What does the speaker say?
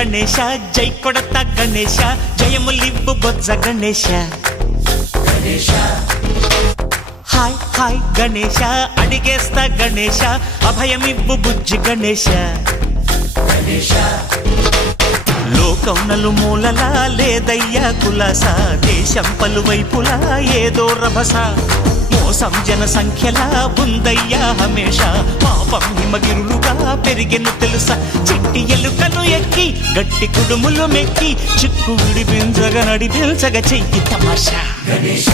గణేశ జై కొడత గణేశ జయములివ్వు బొజ్జ Ganesha hi hi Ganesha అడిగేస్తా Ganesha అభయమివ్వు బుజ్జి గణేశ లోకం నలుమూలలా లేదయ్యా కులాస దేశం పలువైపులా ఏదో రభస మోసం జన సంఖ్యలా ఉందయ్యా హమేష పాపం హిమగిరులుగా పెరిగెను తెలుసా చిట్టి ఎలుకను ఎక్కి గట్టి కుడుములు మెక్కి చిక్కు విడిపించగా నడిపించగా చెయ్యి తమాషా గణేశ